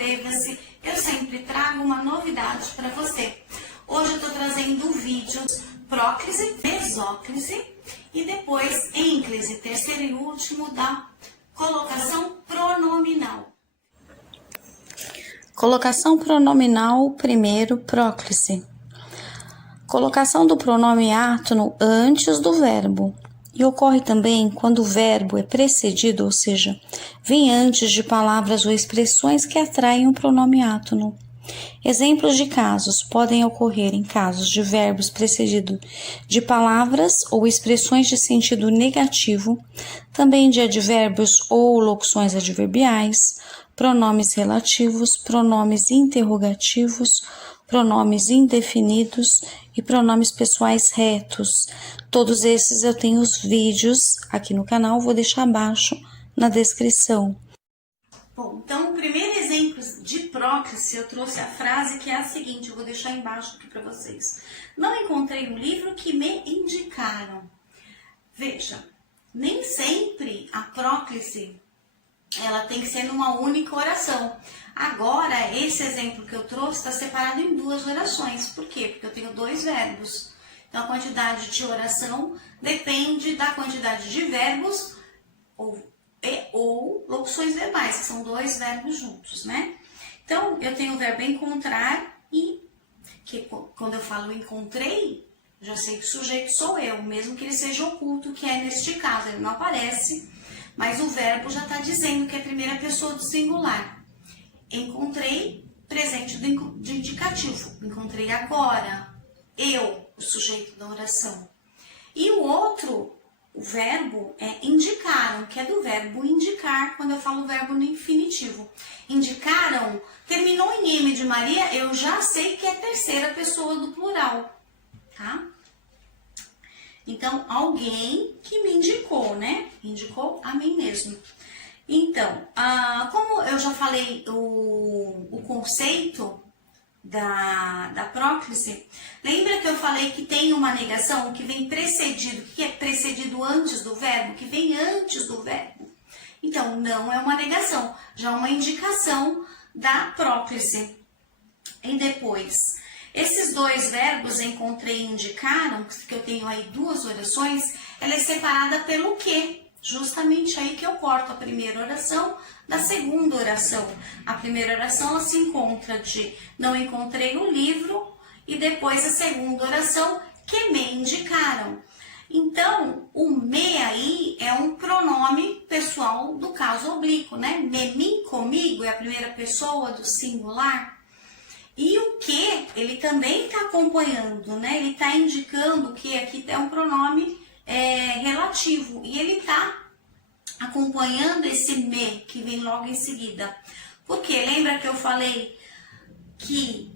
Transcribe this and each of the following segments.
inscreva-se, eu sempre trago uma novidade para você. Hoje eu estou trazendo vídeos próclise, mesóclise e depois ênclise, terceiro e último da colocação pronominal. Colocação pronominal, primeiro, próclise. Colocação do pronome átono antes do verbo. E ocorre também quando o verbo é precedido, ou seja, vem antes de palavras ou expressões que atraem o pronome átono. Exemplos de casos podem ocorrer em casos de verbos precedidos de palavras ou expressões de sentido negativo, também de advérbios ou locuções adverbiais, pronomes relativos, pronomes interrogativos, pronomes indefinidos e pronomes pessoais retos. Todos esses eu tenho os vídeos aqui no canal, vou deixar abaixo na descrição. Bom, então o primeiro exemplo de próclise eu trouxe a frase que é a seguinte, eu vou deixar embaixo aqui para vocês. Não encontrei um livro que me indicaram. Veja, nem sempre a próclise ela tem que ser numa única oração. Agora, esse exemplo que eu trouxe está separado em duas orações. Por quê? Porque eu tenho dois verbos. Então, a quantidade de oração depende da quantidade de verbos ou locuções verbais, que são dois verbos juntos, né? Então, eu tenho o verbo encontrar e, que quando eu falo encontrei, já sei que o sujeito sou eu, mesmo que ele seja oculto, que é neste caso, ele não aparece, mas o verbo já está dizendo que é a primeira pessoa do singular. Encontrei, presente de indicativo. Encontrei agora. Eu, o sujeito da oração. E o outro, o verbo, é indicaram, que é do verbo indicar, quando eu falo o verbo no infinitivo. Indicaram, terminou em M de Maria, eu já sei que é a terceira pessoa do plural, tá? Então, alguém que me indicou, né? Indicou a mim mesmo. Então, como eu já falei o conceito da próclise, lembra que eu falei que tem uma negação que vem precedido, que é precedido antes do verbo, que vem antes do verbo? Então, não é uma negação, já é uma indicação da próclise. E depois, esses dois verbos, encontrei e indicaram, que eu tenho aí duas orações, ela é separada pelo que? Justamente aí que eu corto a primeira oração da segunda oração. A primeira oração ela se encontra de não encontrei o livro e depois a segunda oração que me indicaram. Então, o me aí é um pronome pessoal do caso oblíquo, né? Me, mim, comigo é a primeira pessoa do singular. E o que, ele também está acompanhando, né? Ele está indicando que aqui é um pronome relativo. E ele está acompanhando esse me, que vem logo em seguida. Porque lembra que eu falei que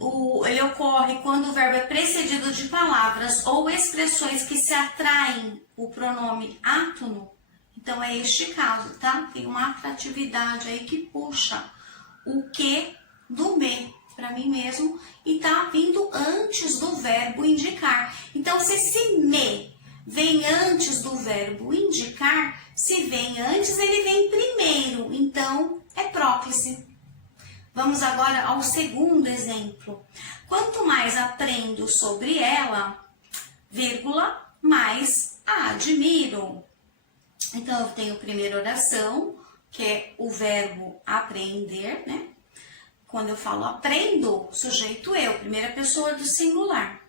ele ocorre quando o verbo é precedido de palavras ou expressões que se atraem o pronome átono? Então, é este caso, tá? Tem uma atratividade aí que puxa o que do me para mim mesmo e tá vindo antes do verbo indicar. Então, se esse me vem antes do verbo indicar, se vem antes, ele vem primeiro. Então, é próclise. Vamos agora ao segundo exemplo. Quanto mais aprendo sobre ela, vírgula, mais a admiro. Então, eu tenho a primeira oração, que é o verbo aprender, né? Quando eu falo aprendo, sujeito eu, primeira pessoa do singular.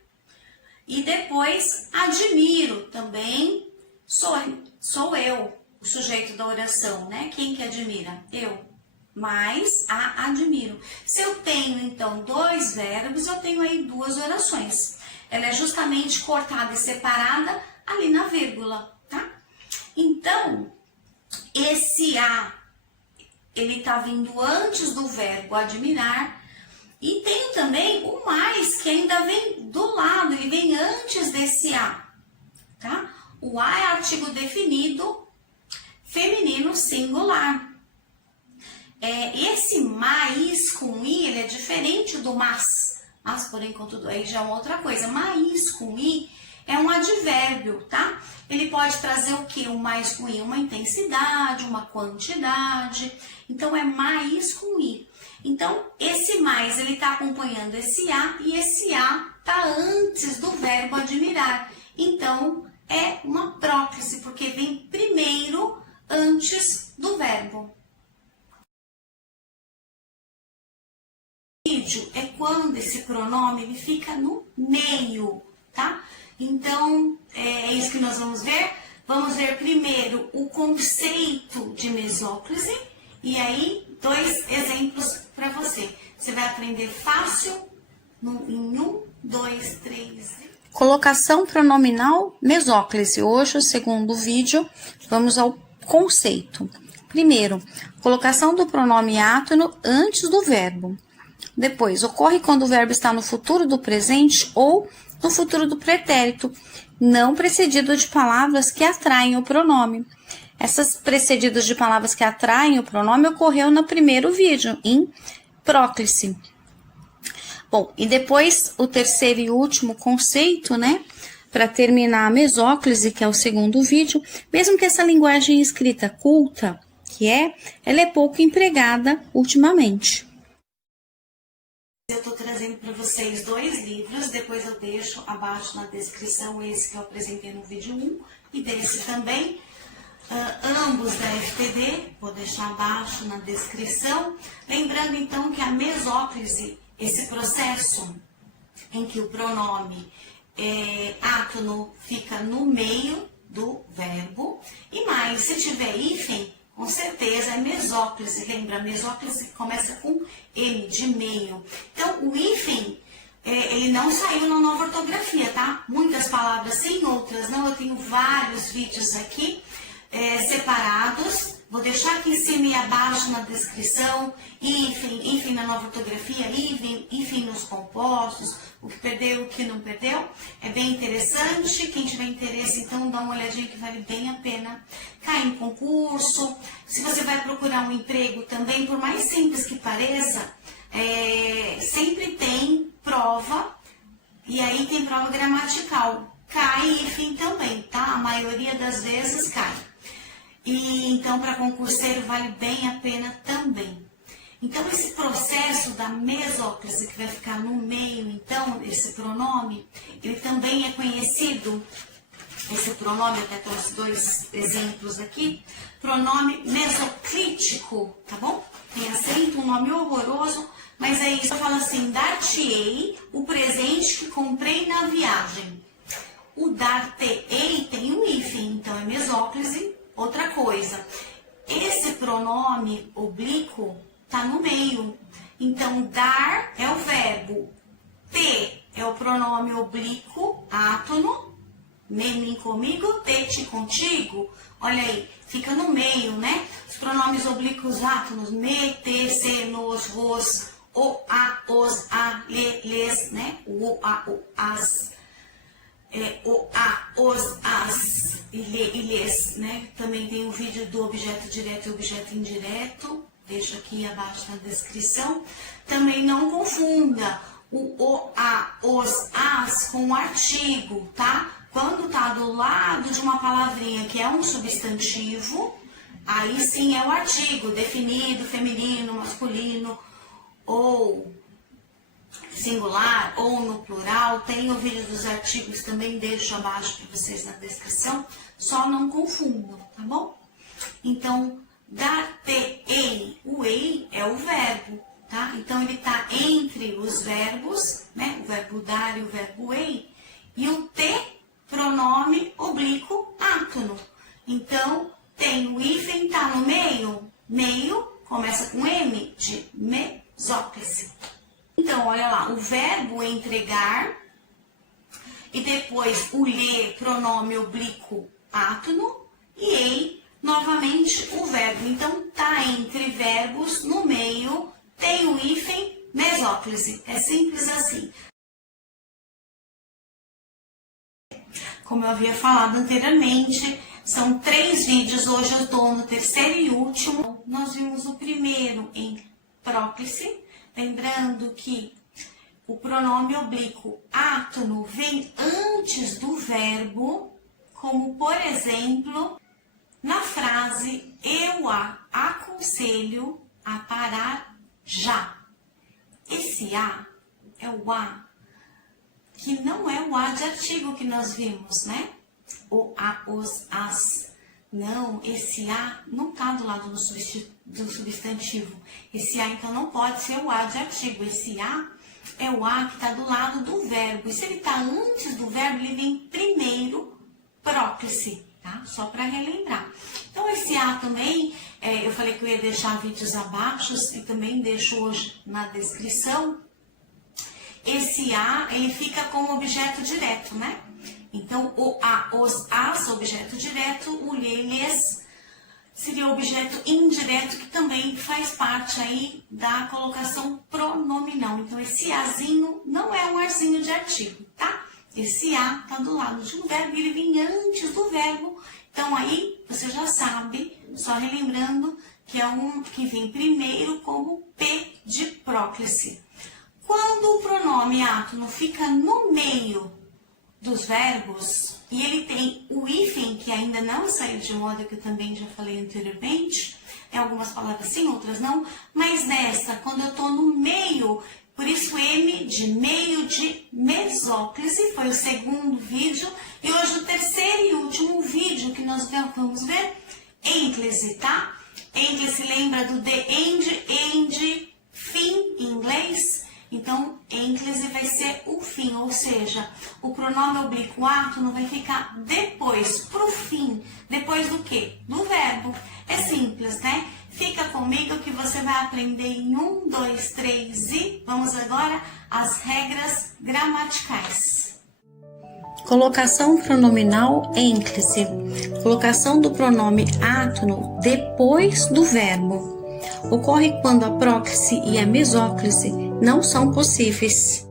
E depois admiro, também sou eu, o sujeito da oração, né? Quem que admira? Eu. Mais a admiro. Se eu tenho, então, dois verbos, eu tenho aí duas orações. Ela é justamente cortada e separada ali na vírgula, tá? Então, esse a, ele tá vindo antes do verbo admirar. E tem também o mais, que ainda vem do lado, ele vem antes desse a, tá? O a é artigo definido, feminino singular. Esse mais com i, ele é diferente do mas, porém, contudo, aí já é uma outra coisa. Mais com i é um advérbio, tá? Ele pode trazer o quê? O mais com i, uma intensidade, uma quantidade. Então, é mais com i. Então, esse mais, ele está acompanhando esse a, e esse a está antes do verbo admirar. Então, é uma próclise, porque vem primeiro antes do verbo. Vídeo é quando esse pronome ele fica no meio, tá? Então, é isso que nós vamos ver. Vamos ver primeiro o conceito de mesóclise e aí 2 exemplos para você. Você vai aprender fácil em 1, 2, 3. Colocação pronominal mesóclise. Hoje, o segundo vídeo, vamos ao conceito. Primeiro, colocação do pronome átono antes do verbo. Depois, ocorre quando o verbo está no futuro do presente ou no futuro do pretérito, não precedido de palavras que atraem o pronome. Essas precedidas de palavras que atraem o pronome ocorreu no primeiro vídeo, em próclise. Bom, e depois o terceiro e último conceito, né? Para terminar a mesóclise, que é o segundo vídeo, mesmo que essa linguagem escrita culta, ela é pouco empregada ultimamente. Eu estou trazendo para vocês 2 livros, depois eu deixo abaixo na descrição esse que eu apresentei no vídeo 1 e desse também, ambos da FTD, vou deixar abaixo na descrição. Lembrando então que a mesóclise, esse processo em que o pronome átono fica no meio do verbo, e mais, se tiver hífen, com certeza é mesóclise. Lembra, mesóclise começa com M, de meio. Então, o hífen, ele não saiu na nova ortografia, tá? Muitas palavras sim, outras não. Eu tenho vários vídeos aqui separados. Vou deixar aqui em cima e abaixo na descrição. Hífen na nova ortografia, hífen nos compostos, o que perdeu, o que não perdeu. É bem interessante. Quem tiver interesse, então, dá uma olhadinha que vale bem a pena. Cai em concurso. Se você vai procurar um emprego também, por mais simples que pareça, sempre tem prova, e aí tem prova gramatical. Cai hífen também, tá? A maioria das vezes cai. E então, para concurseiro, vale bem a pena também. Então, esse processo da mesóclise, que vai ficar no meio, então, esse pronome, ele também é conhecido, esse pronome, até trouxe 2 exemplos aqui, pronome mesoclítico, tá bom? Tem acento, um nome horroroso, mas é isso. Eu falo assim, dar-te-ei o presente que comprei na viagem. O dar-te-ei tem um hífen, então é mesóclise. Outra coisa, esse pronome oblíquo tá no meio. Então, dar é o verbo, te é o pronome oblíquo, átono, mim comigo, te contigo. Olha aí, fica no meio, né? Os pronomes oblíquos átonos, me, te, se, nos, vos, o, a, os, a, le, les, né? O, a, o, as. O, a, os, as e lhes, né? Também tem o vídeo do objeto direto e objeto indireto, deixo aqui abaixo na descrição. Também não confunda o, a, os, as com o artigo, tá? Quando tá do lado de uma palavrinha que é um substantivo, aí sim é o artigo, definido, feminino, masculino, ou singular ou no plural. Tem o vídeo dos artigos também, deixo abaixo para vocês na descrição, só não confundam, tá bom? Então, dar-te-ei, o ei é o verbo, tá? Então, ele tá entre os verbos, né? O verbo dar e o verbo ei, e o te, pronome oblíquo átono. Então, tem o hífen, tá no meio, meio, começa com M, de mesóclise. Então, olha lá, o verbo entregar, e depois o lhe, pronome oblíquo átono, e ei, novamente o verbo. Então, tá entre verbos, no meio, tem o hífen, mesóclise. É simples assim. Como eu havia falado anteriormente, são 3 vídeos, hoje eu estou no terceiro e último. Nós vimos o primeiro em próclise. Lembrando que o pronome oblíquo átono vem antes do verbo, como por exemplo, na frase eu a aconselho a parar já. Esse A é o A que não é o A de artigo que nós vimos, né? O A, os, as. Não, esse A não está do lado do substantivo. Esse A, então, não pode ser o A de artigo. Esse A é o A que está do lado do verbo. E se ele está antes do verbo, ele vem primeiro próclise, tá? Só para relembrar. Então, esse A também, eu falei que eu ia deixar vídeos abaixo e também deixo hoje na descrição. Esse A, ele fica como objeto direto, né? Então, o A, os, as, objeto direto, o lhe, lhes, seria o objeto indireto, que também faz parte aí da colocação pronominal. Então, esse azinho não é um arzinho de artigo, tá? Esse A tá do lado de um verbo e ele vem antes do verbo. Então, aí, você já sabe, só relembrando, que é um que vem primeiro como P de próclise. Quando o pronome átono fica no meio dos verbos, e ele tem o hífen, que ainda não saiu de moda, que eu também já falei anteriormente, algumas palavras sim, outras não, mas nessa, quando eu estou no meio, por isso M de meio de mesóclise, foi o segundo vídeo, e hoje o terceiro e último vídeo que nós vamos ver, ênclise, tá? Ênclise lembra do the end, fim em inglês? Então, ênclise vai ser o fim, ou seja, o pronome oblíquo átono vai ficar depois, pro fim. Depois do quê? Do verbo. É simples, né? Fica comigo que você vai aprender em 1, 2, 3 e vamos agora às regras gramaticais. Colocação pronominal ênclise. Colocação do pronome átono depois do verbo. Ocorre quando a próclise e a mesóclise não são possíveis.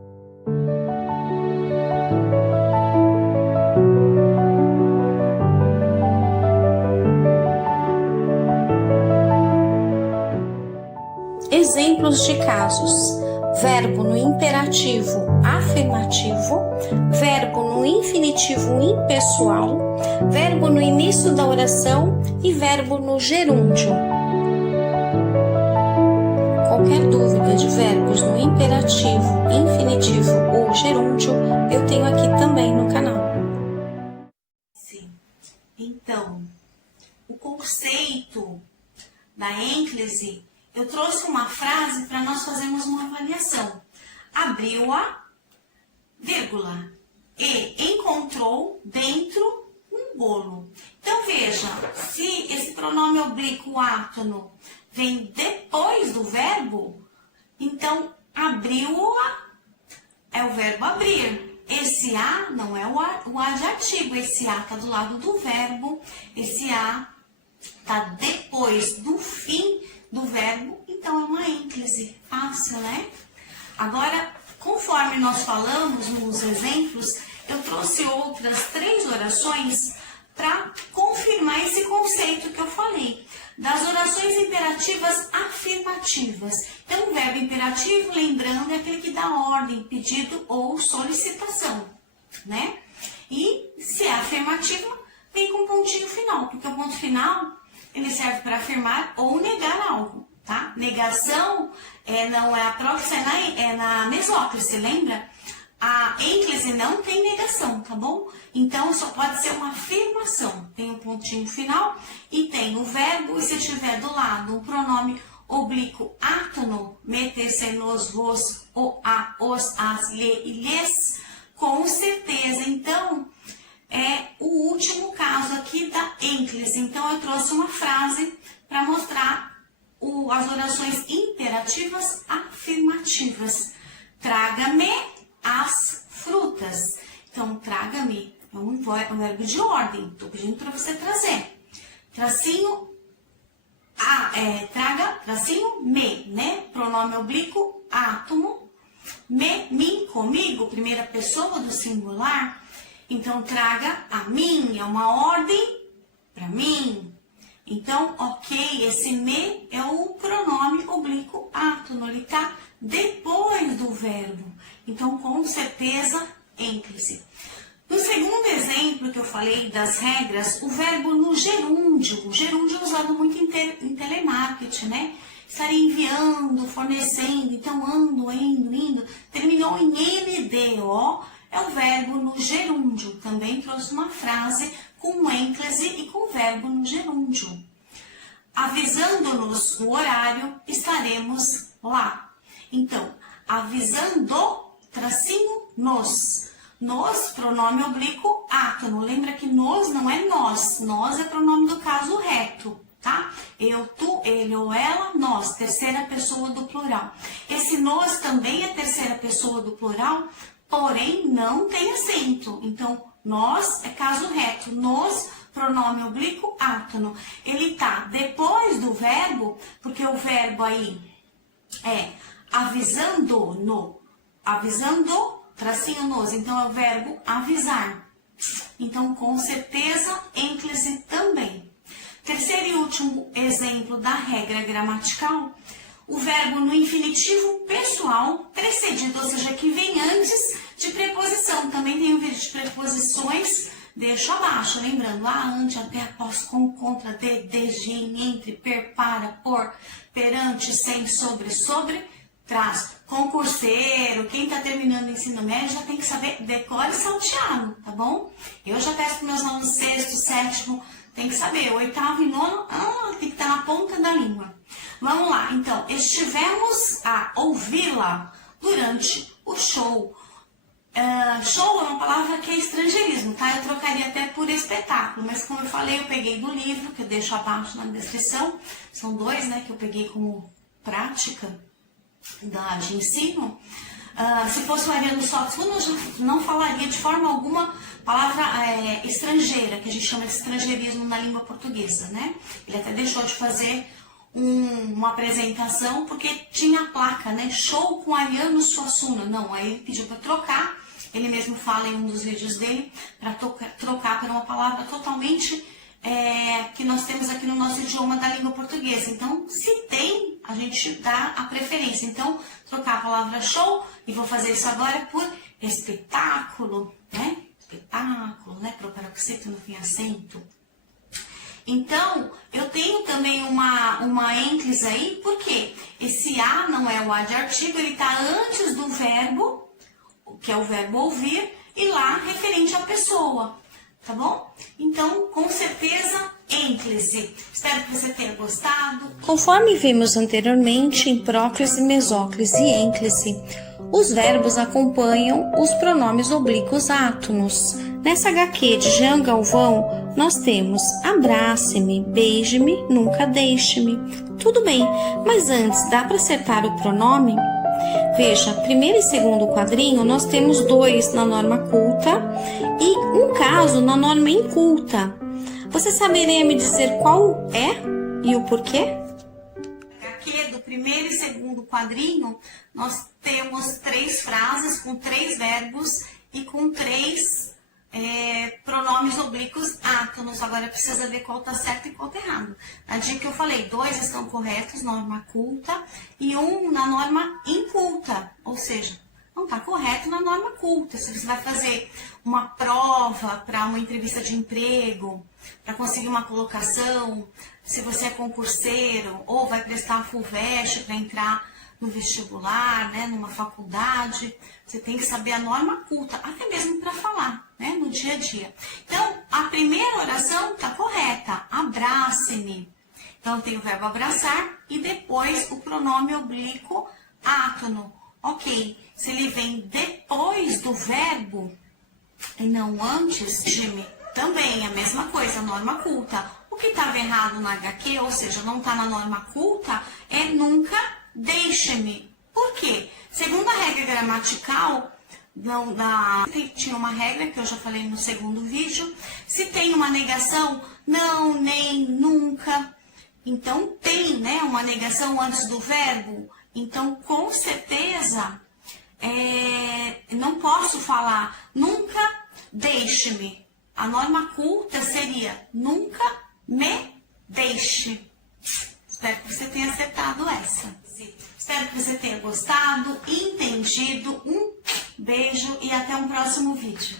Exemplos de casos: verbo no imperativo afirmativo, verbo no infinitivo impessoal, verbo no início da oração e verbo no gerúndio. Qualquer dúvida de verbos no imperativo, infinitivo ou gerúndio, eu tenho aqui também no canal. Sim. Então, o conceito da ênclise, eu trouxe uma frase para nós fazermos uma avaliação. Abriu-a, vírgula, e encontrou dentro um bolo. Então, veja, se esse pronome oblíquo átono vem depois do verbo, então abriu-a é o verbo abrir. Esse A não é o A de artigo, esse A está do lado do verbo, esse A está depois do fim do verbo, então é uma ênclise. Fácil, né? Agora, conforme nós falamos nos exemplos, eu trouxe outras 3 orações para confirmar esse conceito que eu falei, das orações imperativas afirmativas. Então, o verbo imperativo, lembrando, é aquele que dá ordem, pedido ou solicitação, né? E se é afirmativo, vem com um pontinho final, porque o ponto final, ele serve para afirmar ou negar algo, tá? Negação não é a próxima, é na mesóclise, lembra? A ênclise não tem negação, tá bom? Então, só pode ser uma afirmação. Tem um pontinho final e tem o verbo, e se tiver do lado um pronome oblíquo átono, meter-se nos, vos, o, a, os, as, lhe e lhes, com certeza. Então, é o último caso aqui da ênclise. Então, eu trouxe uma frase para mostrar as orações imperativas afirmativas. Traga-me as frutas. Então, traga-me é um verbo de ordem. Estou pedindo para você trazer. Tracinho, traga, tracinho, me, né? Pronome oblíquo, átomo. Me, mim, comigo, primeira pessoa do singular. Então, traga a mim, é uma ordem para mim. Então, ok, esse me é o pronome oblíquo átono, ele está depois do verbo. Então, com certeza, ênclise. No segundo exemplo que eu falei das regras, o verbo no gerúndio. O gerúndio é usado muito em telemarketing, né? Estarei enviando, fornecendo, então ando, indo. Terminou em NDO, é o verbo no gerúndio. Também trouxe uma frase com ênclise e com verbo no gerúndio. Avisando-nos o horário, estaremos lá. Então, avisando, tracinho, nos. Nos, pronome oblíquo, átono. Lembra que nos não é nós. Nós é pronome do caso reto, tá? Eu, tu, ele ou ela, nós. Terceira pessoa do plural. Esse nos também é terceira pessoa do plural, porém não tem acento. Então, nós é caso reto. Nos, pronome oblíquo, átono. Ele tá depois do verbo, porque o verbo aí é avisando, no. Avisando, tracinho nos. Então, é o verbo avisar. Então, com certeza, ênclise também. Terceiro e último exemplo da regra gramatical. O verbo no infinitivo pessoal precedido, ou seja, que vem antes de preposição. Também tem um vídeo de preposições, deixo abaixo, lembrando, ante, até, após, com, contra, desde, entre, per, para, por, perante, sem, sobre, traz. Concurseiro, quem está terminando o ensino médio já tem que saber decore e salteado, tá bom? Eu já peço para meus alunos sexto, sétimo, tem que saber. Oitavo e nono, tem que estar na ponta da língua. Vamos lá, então, estivemos a ouvi-la durante o show. Show é uma palavra que é estrangeirismo, tá? Eu trocaria até por espetáculo, mas como eu falei, eu peguei do livro, que eu deixo abaixo na descrição. São dois, né, que eu peguei como prática de ensino. Se fosse o Ariano Suassuna, eu já não falaria de forma alguma palavra estrangeira, que a gente chama de estrangeirismo na língua portuguesa, né? Ele até deixou de fazer uma apresentação porque tinha a placa, né? Show com Ariano Suassuna. Não, aí ele pediu para trocar. Ele mesmo fala em um dos vídeos dele para trocar por uma palavra totalmente que nós temos aqui no nosso idioma da língua portuguesa. Então, se tem, a gente dá a preferência. Então, trocar a palavra show, e vou fazer isso agora por espetáculo, né? Espetáculo, né? Pro paroxítono não tem acento. Então, eu tenho também uma ênclise aí, porque esse a não é o a de artigo, ele está antes do verbo, que é o verbo ouvir, e lá referente à pessoa. Tá bom? Então, com certeza, ênclise. Espero que você tenha gostado. Conforme vimos anteriormente, em próclise, mesóclise e ênclise, os verbos acompanham os pronomes oblíquos átonos. Nessa HQ de Jean Galvão, nós temos abrace-me, beije-me, nunca deixe-me. Tudo bem, mas antes, dá para acertar o pronome? Veja, primeiro e segundo quadrinho, nós temos dois na norma culta e um caso na norma inculta. Você saberia me dizer qual é e o porquê? Aqui do primeiro e segundo quadrinho, nós temos 3 frases com 3 verbos e com 3 pronomes oblíquos átonos. Agora precisa ver qual está certo e qual está errado. Na dica que eu falei, 2 estão corretos, norma culta, e 1 na norma inculta, ou seja, não está correto na norma culta. Se você vai fazer uma prova para uma entrevista de emprego, para conseguir uma colocação, se você é concurseiro, ou vai prestar a FUVEST para entrar no vestibular, né, numa faculdade, você tem que saber a norma culta, até mesmo para falar, né, no dia a dia. Então, a primeira oração está correta, abrace-me. Então, tem o verbo abraçar e depois o pronome oblíquo átono. Ok, se ele vem depois do verbo e não antes de me, também é a mesma coisa, norma culta. O que estava errado na HQ, ou seja, não está na norma culta, é nunca deixe-me. Por quê? Segundo a regra gramatical, tinha uma regra que eu já falei no segundo vídeo, se tem uma negação, não, nem, nunca, então tem, né, uma negação antes do verbo, então com certeza não posso falar nunca deixe-me. A norma culta seria nunca me deixe. Espero que você tenha acertado essa. Espero que você tenha gostado, entendido. Um beijo e até um próximo vídeo.